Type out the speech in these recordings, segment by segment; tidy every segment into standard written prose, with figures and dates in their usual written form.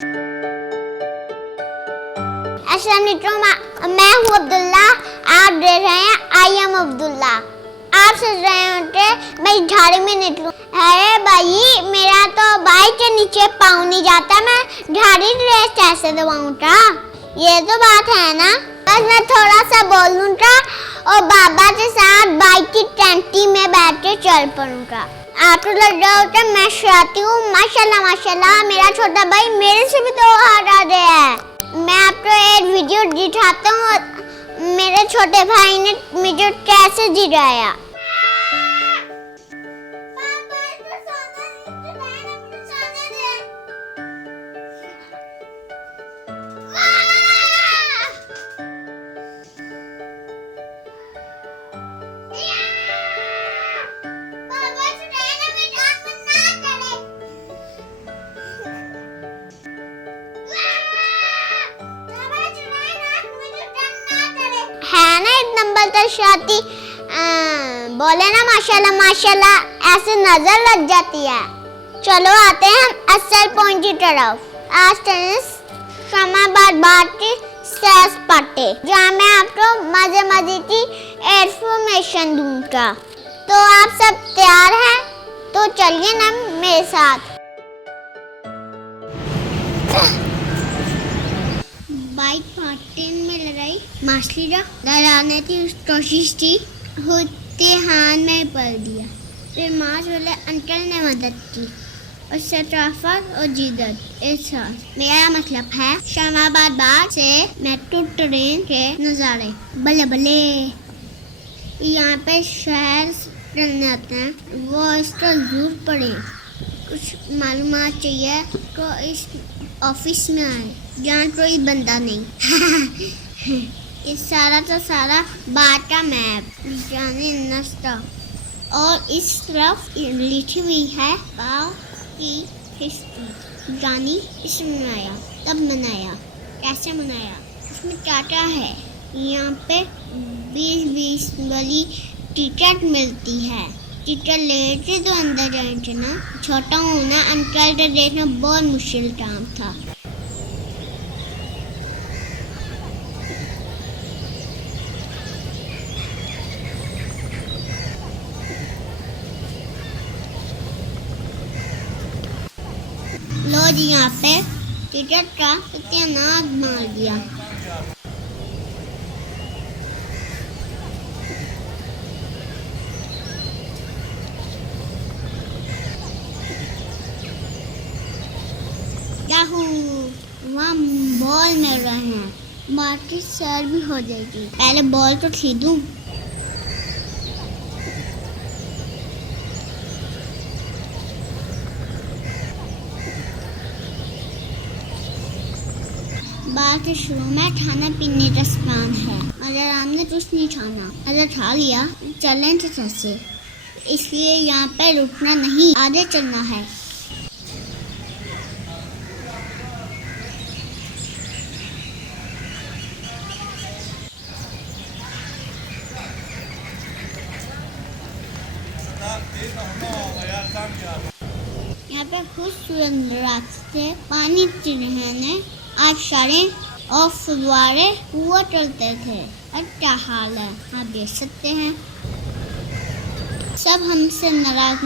अस्सलाम वालेकुम, मैं हूँ अब्दुल्ला। आप देख रहे हैं आई एम अब्दुल्ला। आप सोच रहे होंगे मैं झाड़ी में निकलूं। अरे भाई, मेरा तो बाइक के नीचे पाँव नहीं जाता, मैं झाड़ी ड्रेस कैसे दबाऊंगा? ये तो बात है ना। बस मैं थोड़ा सा बोलूंगा और बाबा के साथ बाइक की टैंकी में बैठ के चल पड़ूंगा। आपको लग रहा होगा मैं शरारती हूँ। माशाल्लाह माशाल्लाह, मेरा छोटा भाई मेरे से भी 2 हाथ आगे है। मैं आपको एक वीडियो दिखाता हूँ मेरे छोटे भाई ने मुझे कैसे जिराया। है ना एक नंबर तो शादी बोले ना माशाल्लाह माशाल्लाह, ऐसे नजर लग जाती है। चलो आते हैं हम असल पॉइंट की तरफ। आज इस्लामाबाद बाग की सैर सपाटे, जहाँ मैं आपको मजे मजे की इन्फॉर्मेशन दूंगा। तो आप सब तैयार हैं? तो चलिए ना मेरे साथ। बाइक फाटेन में लड़ाई मास्टरी डराने की कोशिश की, होते हाथ में पड़ दिया। फिर मास्क वाले अंकल ने मदद की और शराफत और जिद्दत एक साथ। मेरा मतलब है इस्लामाबाद बाग से मेट्रो ट्रेन के नज़ारे। बल्ले बल्ले, यहाँ पे शहर रहने आते हैं, वो इसका जरूर पढ़े। कुछ मालूमात चाहिए तो इस ऑफिस में आए जहाँ कोई बंदा नहीं। ये सारा का सारा बाग का मैप जाने नस्ता, और इस तरफ लिखी हुई है बाग की हिस्ट्री, जानी इसमें मनाया, कब मनाया, कैसे मनाया, इसमें क्या क्या है। यहाँ पे 20-20 वाली टिकट मिलती है। टिकट लेके तो अंदर जाएंगे ना। छोटा हूँ ना, अंकल को देखना बहुत मुश्किल काम था। लो जी, यहाँ पे टिकट का सत्यानाश मार दिया। वहाँ बॉल मिल रहे हैं, मार्केट सैर भी हो जाएगी। पहले बॉल तो खरीदूं। बाग के शुरू में खाना पीने का सामान है, अगर हमने कुछ नहीं खाना, अगर खा लिया चलें तो कैसे, इसलिए यहाँ पे रुकना नहीं, आगे चलना है। यहाँ पे खूबसूरत रास्ते, पानी के रहने, आज सारे और फुलवारे हुआ चलते थे। अब क्या हाल है आप देख सकते हैं। सब हमसे नाराज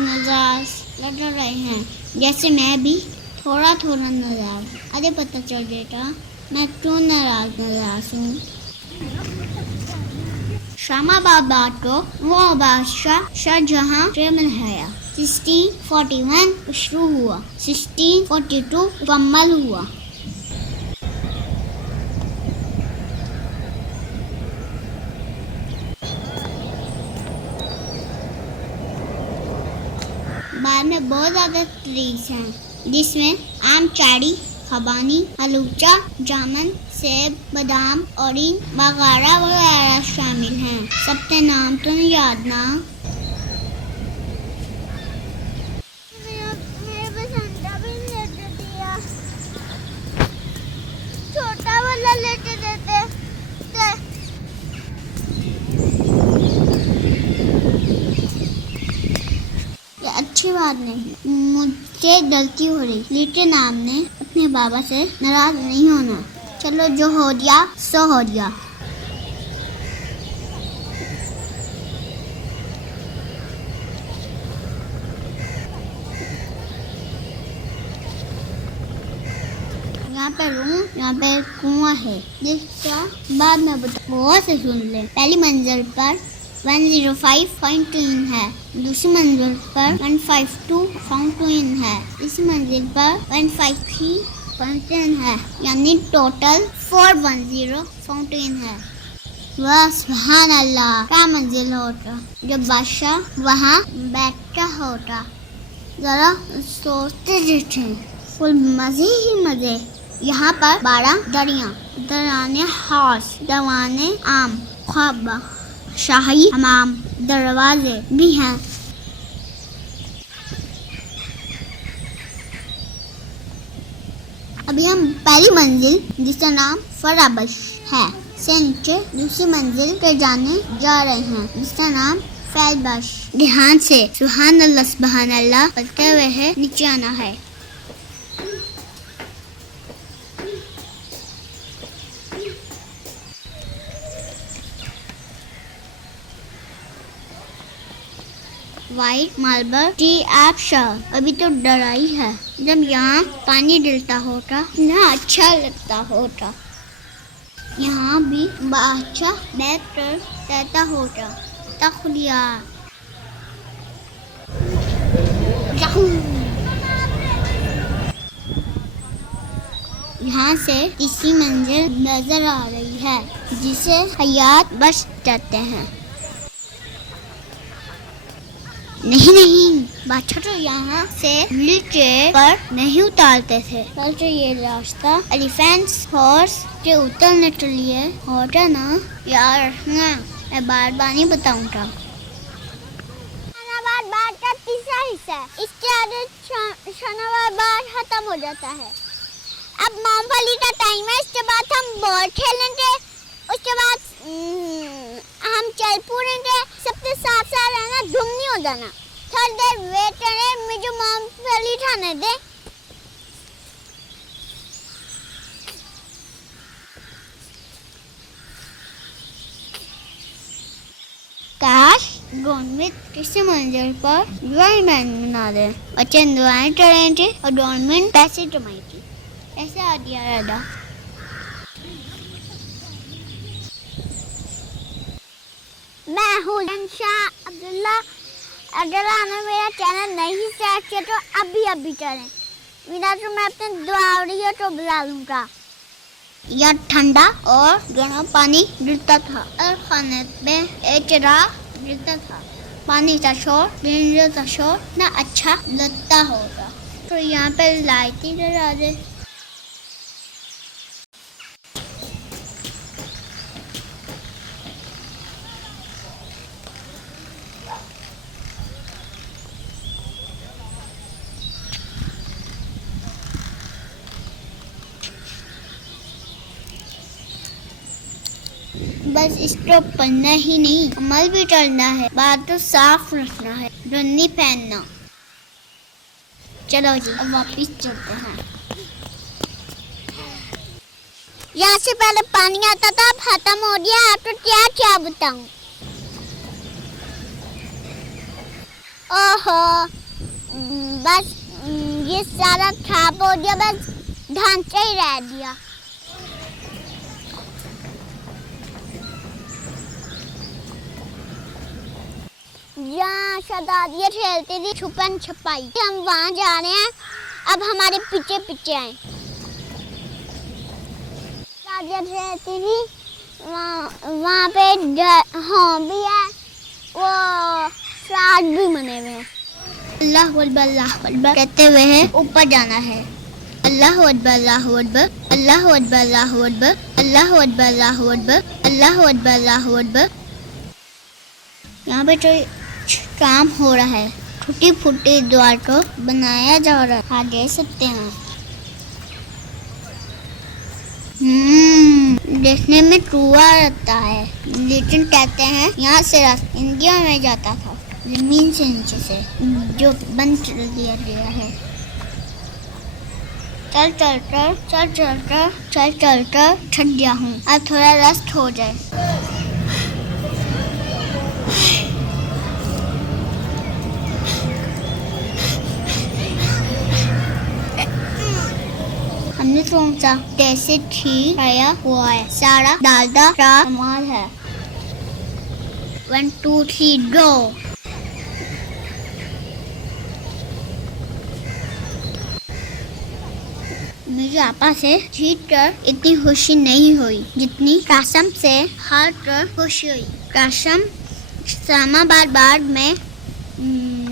लग रहे हैं, जैसे मैं भी थोड़ा थोड़ा नाराज। अरे पता चल जाएगा मैं क्यों नाराज हूँ। इस्लामाबाद बाग को वो बादशाह शाहजहां ने बनाया। 1641 शुरू हुआ, 1642 मुकम्मल हुआ। बाद में बहुत ज़्यादा ट्रीज हैं, जिसमें आम, चाड़ी, खबानी, हलूचा, जामन, सेब, बादाम, ऑरेंज वगैरह शामिल हैं। सबके नाम तो नहीं याद ना। छोटा वाला लेके देते। ये अच्छी बात नहीं, मुझसे गलती हो रही, लेकिन आपने अपने अपने बाबा से नाराज नहीं होना। चलो जो हो गया सो हो गया। यहाँ पे रूम, यहाँ पे कुआं है जिसका बाद में बहुत से सुन ले। पहली मंजिल पर 105 फाउंटेन है, दूसरी मंजिल पर 152 फाउंटेन है, तीसरी मंजिल पर 153 फाउंटेन है, यानी टोटल 410 फाउंटेन है। वाह सुभान अल्लाह, क्या मंजिल होता जब बादशाह वहाँ बैठा होता। जरा सोचते थे, फुल मजे ही मजे। यहाँ पर 12 दरिया, दराने हौस, दवाने आम, ख्वाब, शाही हमाम, दरवाजे भी हैं। अभी हम पहली मंजिल जिसका नाम फराबश है से नीचे दूसरी मंजिल पे जाने जा रहे हैं जिसका नाम फैलबश। ध्यान से सुभान अल्लाह बोलते हुए नीचे आना है। व्हाइट मार्बल टी आप शहर अभी तो डराई है। जब यहाँ पानी डलता होता ना अच्छा लगता होता। यहाँ भी बादशाह बैठ कर रहता होता। तखलिया यहाँ से तीसरी मंजिल नजर आ रही है जिसे हयात बच जाते हैं। नहीं, बादशाह तो यहाँ से व्हील चेयर पर नहीं उतारते थे। तो ये रास्ता एलिफेंट्स हॉर्स के उतरने के लिए होता ना यार। मैं बार बार नहीं बताऊंगा। बात का तीसरा हिस्सा है। इसके आगे बार खत्म हो जाता है। अब मूंगफली का टाइम है। इसके बाद हम बॉल खेलेंगे। उसके बाद हम चल पूरेंगे। सबसे साफ साफ रहना, धुम नहीं हो जाना। थोड़ी देर वेट करें, मुझे मूंगफली खाने दे। काश गवर्नमेंट किसी मंजिल पर गवर्नमेंट बना दे। बच्चे दुआएं करेंगे और गवर्नमेंट पैसे जमाएगी। ऐसा आइडिया रहता। मैं हूँ शाह अब्दुल्ला। अगर आपने मेरा चैनल नहीं सब्सक्राइब किया तो अभी करें। बिना तो मैं अपने दुआरियों को बुला लूँगा। यह ठंडा और गर्म पानी गिरता था और खाने में एक चिराग गिरता था। पानी का शोर, गिरने का शोर ना अच्छा लगता होगा। तो यहाँ पे लाइट ही जला दे। बस इसको पढ़ना ही नहीं, अमल भी करना है। बात तो साफ रखना है, रन्नी पहनना। चलो जी अब वापिस चलते हैं। यहाँ से पहले पानी आता था, अब खत्म हो गया। आपको क्या क्या बताऊं। ओहो, बस ये सारा खराब हो गया। बस ढांचा ही रह दिया। यहाँ शहजादियाँ खेलती थी छुपन छुपाई। हम वहाँ जा रहे हैं। अब हमारे पीछे पीछे आए। शहजादियाँ खेलती थी वहाँ पे हाँ भी है, वो श्राद्ध भी मने हुए हैं। अल्लाह अकबर कहते हुए ऊपर जाना है। अल्लाह अकबर अल्लाह अकबर अल्लाह अकबर अल्लाह अकबर अल्लाह अकबर अल्लाह अकबर अल्लाह अकबर अल्लाह अकबर। यहाँ पे जो काम हो रहा है, टूटी फूटी द्वार को बनाया जा रहा है। हाँ देख सकते हैं। देखने में कुआं रहता है, लेकिन कहते हैं यहाँ से रास्ता इंडिया में जाता था, जमीन से नीचे से, जो बंद कर दिया गया है। चल चल कर थक गया हूँ, अब थोड़ा रेस्ट हो जाए। हमने सोचा जैसे ठीक खाया हुआ है, सारा डालडा का कमाल है। 1 2 3 गो। मुझे आपा से जीत कर इतनी खुशी नहीं हुई जितनी कासम से हार कर खुशी हुई। कासम इस्लामाबाद बाद में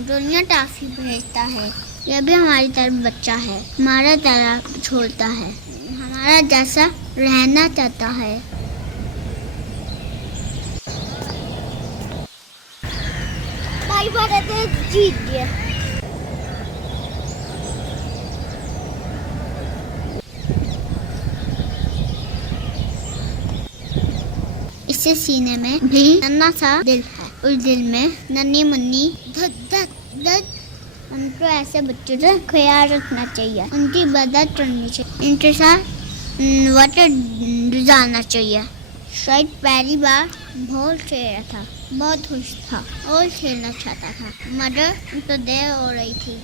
दुनिया टाफी भेजता है। यह भी हमारी तरफ बच्चा है, हमारा तरह छोड़ता है, हमारा जैसा रहना चाहता है। भाई भारत जीत गया। इससे सीने में भी नन्हा सा दिल है। उस दिल में नन्ही मुन्नी धक धक धक। उनको ऐसे बच्चों से ख्याल रखना चाहिए, उनकी मदद करनी चाहिए, उनके साथ वक्त गुजारना चाहिए। शायद पहली बार बहुत खेला था, बहुत खुश था और खेलना चाहता था, मगर तो देर हो रही थी।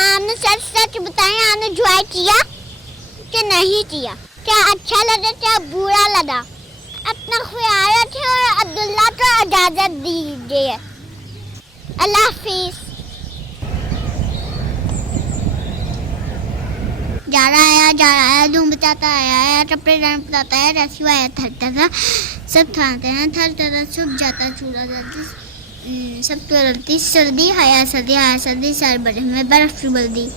आपने सच सच बताया, आपने ज्वाइन किया कि नहीं किया? क्या अच्छा लगा, क्या बुरा लगा? अपना ख्याल रखें और अब्दुल्ला को इजाजत दीजिए। अल्लाह हाफिज। जा रहा है, धूम बताता है, कपड़े बताता है, रस्सी आया थकता था, सब थामते हैं, थर तरह सूख जाता, चूड़ा जाती, सब तुरंती सर्दी, आया सर्दी, सर बड़े में बर्फ की बल्दी।